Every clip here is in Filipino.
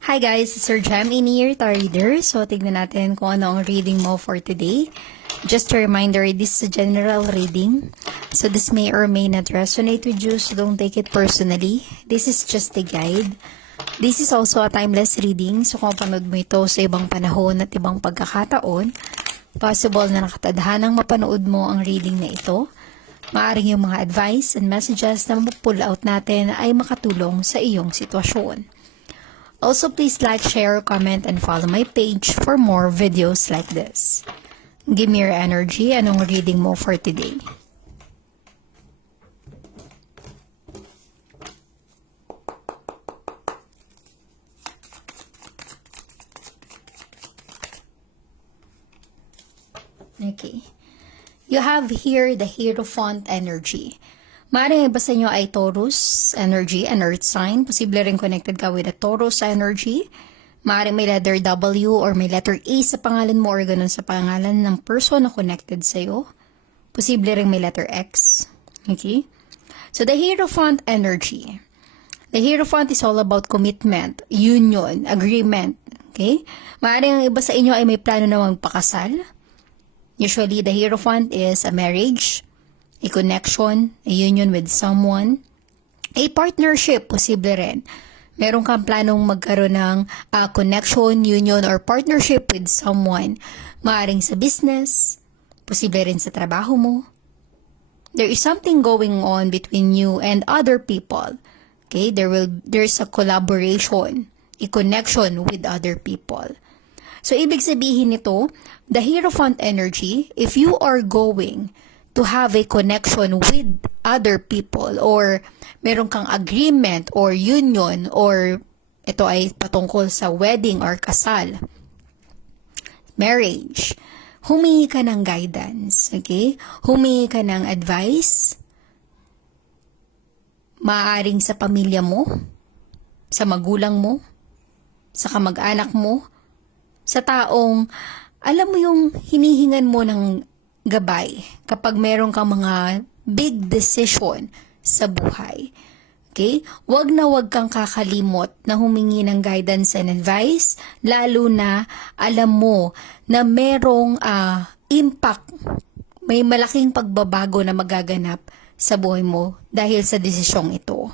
Hi guys, it's Sir Jam in here, Tarot Reader. So, tignan natin kung ano ang reading mo for today. Just a reminder, this is a general reading. So, this may or may not resonate with you, so don't take it personally. This is just a guide. This is also a timeless reading. So, kung panood mo ito sa ibang panahon at ibang pagkakataon, possible na nakatadhanang mapanood mo ang reading na ito. Maaring yung mga advice and messages na mapull out natin ay makatulong sa iyong sitwasyon. Also, please like, share, comment, and follow my page for more videos like this. Give me your energy. Anong reading mo for today? Okay. You have here the Hierophant energy. Maaaring iba sa inyo ay Taurus energy, an earth sign. Posible rin connected ka with a Taurus energy. Maaaring may letter W or may letter A sa pangalan mo or ganun sa pangalan ng person na connected sa'yo. Posible rin may letter X. Okay? So, the Hierophant energy. The Hierophant is all about commitment, union, agreement. Okay? Maaaring ang iba sa inyo ay may plano na magpakasal. Usually, the Hierophant is a marriage, a connection, a union with someone, a partnership, posible rin. Meron kang planong magkaroon ng connection, union, or partnership with someone. Maaring sa business, posible rin sa trabaho mo. There is something going on between you and other people. Okay, there's a collaboration, a connection with other people. So, ibig sabihin nito, the Hierophant energy, if you are going to have a connection with other people or meron kang agreement or union or ito ay patungkol sa wedding or kasal, marriage, humingi ka ng guidance, okay? Humingi ka ng advice, maaaring sa pamilya mo, sa magulang mo, sa kamag-anak mo, sa taong alam mo yung hinihingan mo ng gabay kapag meron kang mga big decision sa buhay. Okay? Wag na wag kang kakalimot na humingi ng guidance and advice, lalo na alam mo na merong impact, may malaking pagbabago na magaganap sa buhay mo dahil sa desisyong ito.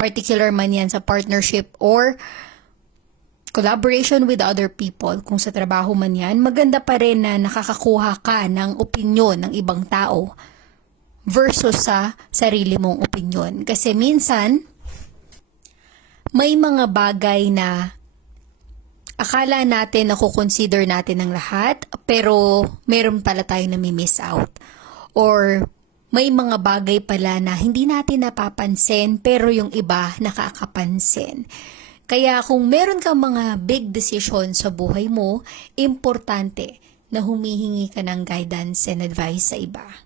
Particular man yan sa partnership or collaboration with other people, kung sa trabaho man yan, maganda pa rin na nakakakuha ka ng opinyon ng ibang tao versus sa sarili mong opinyon. Kasi minsan, may mga bagay na akala natin na kukonsider natin ng lahat, pero meron pala tayo na miss out. Or may mga bagay pala na hindi natin napapansin, pero yung iba nakakapansin. Kaya kung meron kang mga big decision sa buhay mo, importante na humihingi ka ng guidance and advice sa iba.